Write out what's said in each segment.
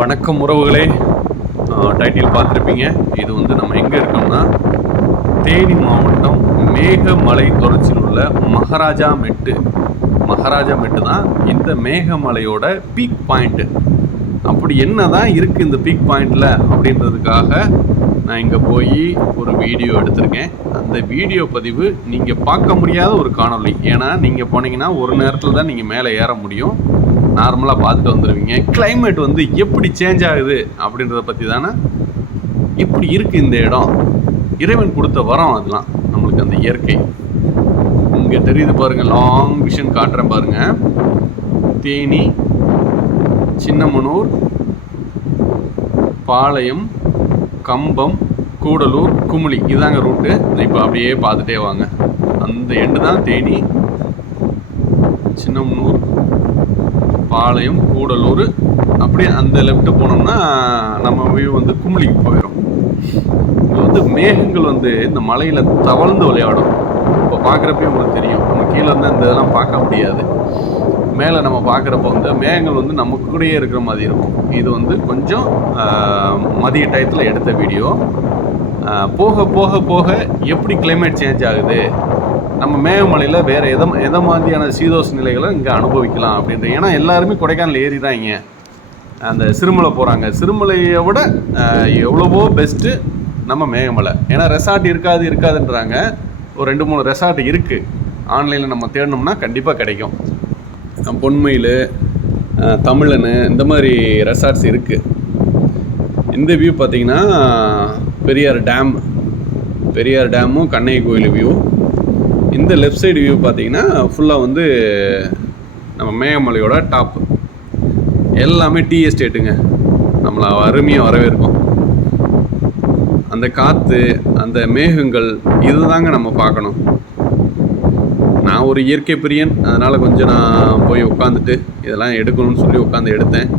வணக்கம் உறவுகளே. டைட்டில் பார்த்துருப்பீங்க. இது வந்து நம்ம எங்கே இருக்கோம்னா தேனி மாவட்டம் மேகமலை தொடர்ச்சியில் உள்ள மகாராஜா மெட்டு. மகாராஜா மெட்டு தான் இந்த மேகமலையோட பீக் பாயிண்ட்டு அப்படி என்ன தான் இருக்குது இந்த பீக் பாயிண்டில் அப்படின்றதுக்காக நான் இங்கே போய் ஒரு வீடியோ எடுத்திருக்கேன். அந்த வீடியோ பதிவு நீங்கள் பார்க்க முடியாத ஒரு காணொலி ஏன்னா நீங்கள் போனீங்கன்னா ஒரு நேரத்தில் தான் நீங்கள் மேலே ஏற முடியும். நார்மலாக பார்த்துட்டு வந்துடுவீங்க கிளைமேட் வந்து எப்படி சேஞ்ச் ஆகுது அப்படின்றத பற்றி தானே எப்படி இருக்குது இந்த இடம். இறைவன் கொடுத்த வரம் அதெல்லாம் நம்மளுக்கு அந்த இயற்கை. இங்கே தெரியுது பாருங்கள் லாங் விஷன் காட்டுறேன் பாருங்கள் தேனி சின்னமனூர் பாளையம் கம்பம் கூடலூர் குமுளி இதாங்க ரூட்டு இப்போ அப்படியே பார்த்துட்டே வாங்க. அந்த எண்டு தான் தேனி சின்னமனூர் பாளையம் கூடலூர். அப்படியே அந்த லெஃப்ட் போனோம்னா நம்ம வியூ வந்து குமுளிக்கு போயிடும் இது வந்து மேகங்கள் வந்து இந்த மலையில் தவழ்ந்து விளையாடும். இப்போ பார்க்குறப்பே உங்களுக்கு தெரியும். நம்ம கீழே இருந்தால் இந்த இதெல்லாம் பார்க்க முடியாது. மேலே நம்ம பார்க்குறப்ப வந்து மேகங்கள் வந்து நம்ம கூடயே இருக்கிற மாதிரி இருக்கும். இது வந்து கொஞ்சம் மதிய டயத்தில் எடுத்த வீடியோ போக போக போக எப்படி கிளைமேட் சேஞ்ச் ஆகுது? நம்ம மேகமலையில் வேறு எதை எதை மாதிரியான சீதோஷ நிலைகளை இங்கே அனுபவிக்கலாம் அப்படின்ற ஏன்னா எல்லாருமே கொடைக்கானல் ஏறிறாங்க அந்த சிறுமலை போகிறாங்க சிறுமலையை விட எவ்வளவோ பெஸ்ட்டு நம்ம மேகமலை. ஏன்னா ரெசார்ட் இருக்காது இருக்காதுன்றாங்க. ஒரு ரெண்டு மூணு ரெசார்ட் இருக்குது ஆன்லைனில் நம்ம தேடினோம்னா கண்டிப்பாக கிடைக்கும். பொன்மயில் தமிழனு இந்த மாதிரி ரெசார்ட்ஸ் இருக்குது இந்த வியூ பார்த்தீங்கன்னா பெரியார் டேம் பெரியார் டேமும் கண்ணகி கோயில் வியூ இந்த லெஃப்ட் சைடு வியூ பார்த்தீங்கன்னா ஃபுல்லாக வந்து நம்ம மேகமலையோட டாப் எல்லாமே டீ எஸ்டேட்டுங்க நம்மளை அருமையாக வரவேற்கும். அந்த காற்று அந்த மேகங்கள் இதுதாங்க நம்ம பார்க்கணும். நான் ஒரு இயற்கை பிரியன் அதனால் கொஞ்சம் நான் போய் உட்காந்துட்டு இதெல்லாம் எடுக்கணும்னு சொல்லி உட்காந்து எடுத்தேன்.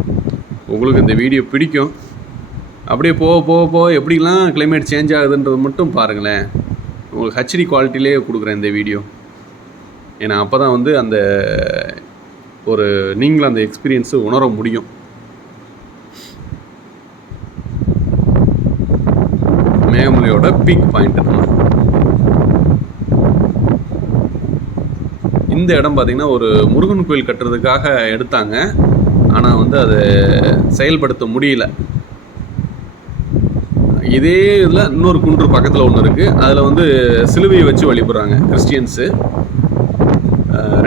உங்களுக்கு இந்த வீடியோ பிடிக்கும். அப்படியே போக போக போக எப்படிலாம் கிளைமேட் சேஞ்ச் ஆகுதுன்றது மட்டும் பாருங்களேன். உங்களுக்கு ஹெச்டி குவாலிட்டிலே கொடுக்குறேன் இந்த வீடியோ ஏன்னா அப்போ தான் வந்து அந்த ஒரு நீங்களும் அந்த எக்ஸ்பீரியன்ஸு உணர முடியும். மேகமலையோட பீக் பாயிண்ட் தான். இந்த இடம் பார்த்தீங்கன்னா ஒரு முருகன் கோயில் கட்டுறதுக்காக எடுத்தாங்க. ஆனால் வந்து அதை செயல்படுத்த முடியல. இதே இதில் இன்னொரு குன்று பக்கத்தில் ஒன்று இருக்குது அதில் வந்து சிலுவையை வச்சு வழிபடுறாங்க கிறிஸ்டியன்ஸு.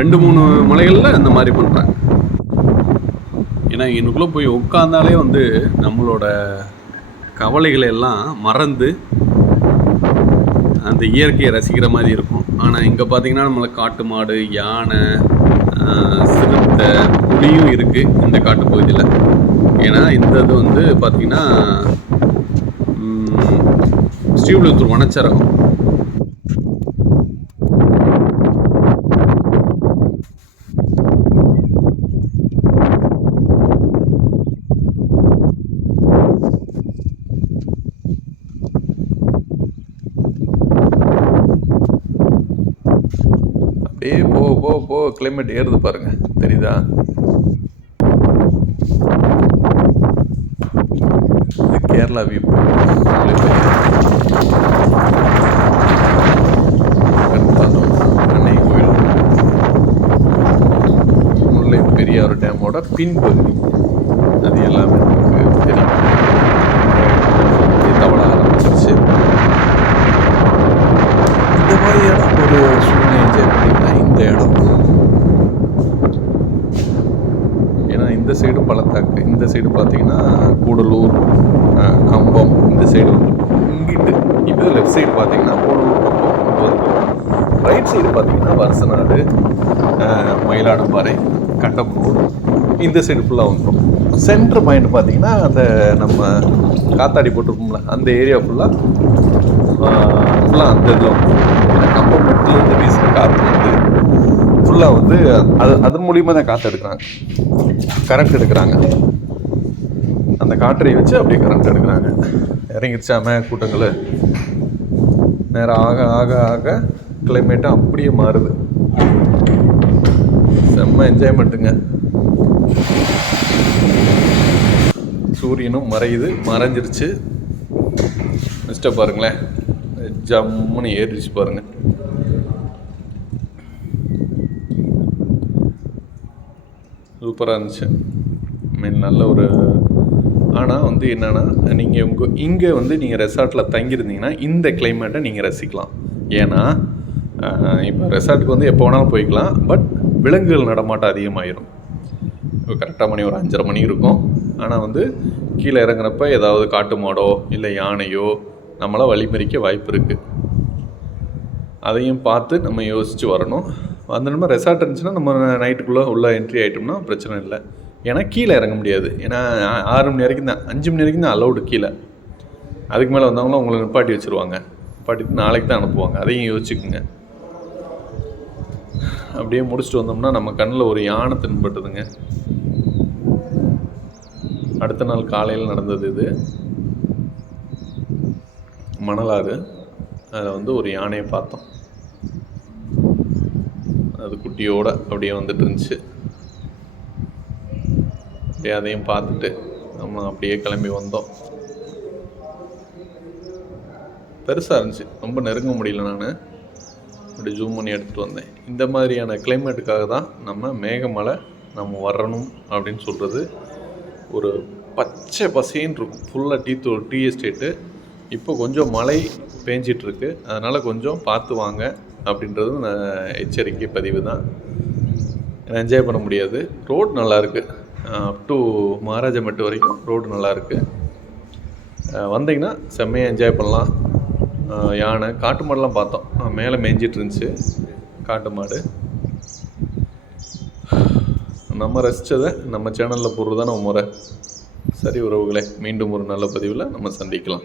ரெண்டு மூணு மலைகளில் இந்த மாதிரி பண்ணுறாங்க ஏன்னா இன்னுக்குள்ளே போய் உட்காந்தாலே வந்து நம்மளோட கவலைகளை எல்லாம் மறந்து அந்த இயற்கையை ரசிக்கிற மாதிரி இருக்கும். ஆனால் இங்கே பார்த்தீங்கன்னா நம்மளை காட்டு மாடு யானை சிறுத்தை புலியும் இருக்குது இந்த காட்டு பகுதியில் ஏன்னா இந்த இது வந்து பார்த்திங்கன்னா ஸ்ரீவில்லிபுத்தூர் வனச்சரகம். அப்படியே போக போக போக கிளைமேட் ஏறுது பாருங்க. தெரியுதா? கேரளா வியூ அன்னை கோயில் முல்லை பெரியாறு டேமோட பின்பகுதி. அது எல்லாமே நமக்கு தெரியும். தவள ஆரம்பிச்சிருச்சு இந்த மாதிரியான ஒரு சூழ்நிலை அப்படின்னா இந்த இடம் ஏன்னா இந்த சைடும் பள்ளத்தாக்கு இந்த சைடு பார்த்தீங்கன்னா கூடலூர் கம்பம் இந்த சைடு வந்து இங்கிட்டு இப்போ லெஃப்ட் சைடு பார்த்தீங்கன்னா கூடலூர் கம்பம் ரைட் சைடு பார்த்தீங்கன்னா வருசநாடு மயிலாடும்பாறை கட்டப்பூர் இந்த சைடு ஃபுல்லாக வந்துடும் சென்டர் பாயிண்ட் பார்த்தீங்கன்னா அந்த நம்ம காத்தாடி போட்டிருப்போம்ல அந்த ஏரியா ஃபுல்லாக ஃபுல்லாக அந்த இதில் வந்துடும் கம்பம் மட்டும் வீசுகிற காற்று ஃபுல்லாக வந்து அது அதன் மூலியமாக தான் காற்று எடுக்கிறாங்க. கரண்ட் எடுக்கிறாங்க. அந்த காற்றை வச்சு அப்படியே கரண்ட் எடுக்கிறாங்க. இறங்கிருச்சாம கூட்டங்கள். நேரம் ஆக ஆக ஆக கிளைமேட்டும் அப்படியே மாறுது. செம்ம என்ஜாய்மெண்ட்டுங்க சூரியனும் மறையுது மறைஞ்சிருச்சு. மிஸ்டர் பாருங்களேன். ஜம்முன்னு ஏறிடுச்சு பாருங்க. சூப்பராக இருந்துச்சு. மீன் நல்ல ஒரு ஆனால் வந்து என்னென்னா நீங்கள் உங்கள் இங்கே வந்து நீங்கள் ரெசார்ட்டில் தங்கியிருந்தீங்கன்னா இந்த கிளைமேட்டை நீங்கள் ரசிக்கலாம். ஏன்னா இப்போ ரெசார்ட்டுக்கு வந்து எப்போ வேணாலும் போய்க்கலாம் பட் விலங்குகள் நடமாட்டம் அதிகமாகிடும் இப்போ கரெக்டாக மணி ஒரு அஞ்சரை மணி இருக்கும். ஆனால் வந்து கீழே இறங்குறப்ப ஏதாவது காட்டு மாடோ இல்லை யானையோ நம்மளை வழிமறிக்க வாய்ப்பு இருக்குது அதையும் பார்த்து நம்ம யோசித்து வரணும். அந்த நம்ம ரெசார்ட் இருந்துச்சுன்னா நம்ம நைட்டுக்குள்ளே உள்ளே என்ட்ரி ஆகிட்டோம்னா பிரச்சனை இல்லை. ஏன்னா கீழே இறங்க முடியாது. ஏன்னா ஆறு மணி வரைக்கும் தான். அஞ்சு மணி வரைக்கும் தான் அலௌடு கீழே. அதுக்கு மேலே வந்தவங்களும் உங்களை நிப்பாட்டி வச்சுருவாங்க. நிப்பாட்டிட்டு நாளைக்கு தான் அனுப்புவாங்க. அதையும் யோசிச்சுக்குங்க. அப்படியே முடிச்சுட்டு வந்தோம்னா நம்ம கண்ணில் ஒரு யானை தென்பட்டதுங்க. அடுத்த நாள் காலையில் நடந்தது இது. மணலாறு. அதில் வந்து ஒரு யானையை பார்த்தோம். அது குட்டியோட அப்படியே வந்துட்டு இருந்துச்சு. அப்படியே அதையும் பார்த்துட்டு நம்ம அப்படியே கிளம்பி வந்தோம். பெருசாக இருந்துச்சு. ரொம்ப நெருங்க முடியல நான். அப்படி ஜூம் பண்ணி எடுத்துகிட்டு வந்தேன். இந்த மாதிரியான கிளைமேட்டுக்காக தான் நம்ம மேகமலை நம்ம வரணும் அப்படின்னு சொல்கிறது ஒரு பச்சை பசேன்னு இருக்கும். ஃபுல்லாக டீ தூ டீ எஸ்டேட்டு இப்போ கொஞ்சம் மழை பேஞ்சிட்ருக்கு. அதனால் கொஞ்சம் பார்த்து வாங்க அப்படின்றதும் நான் எச்சரிக்கை பதிவு தான். என்ஜாய் பண்ண முடியாது. ரோடு நல்லாயிருக்கு அப் டு மகாராஜாமெட்டு வரைக்கும் ரோடு நல்லாயிருக்கு வந்தீங்கன்னா செம்மையாக என்ஜாய் பண்ணலாம். யானை காட்டு மாடுலாம் பார்த்தோம். மேலே மேய்ஞ்சிட்டு இருந்துச்சு காட்டு மாடு. நம்ம ரசித்ததை நம்ம சேனலில் போடுறது தான் நம்ம முறை. சரி உறவுகளே மீண்டும் ஒரு நல்ல பதிவில் நம்ம சந்திக்கலாம்.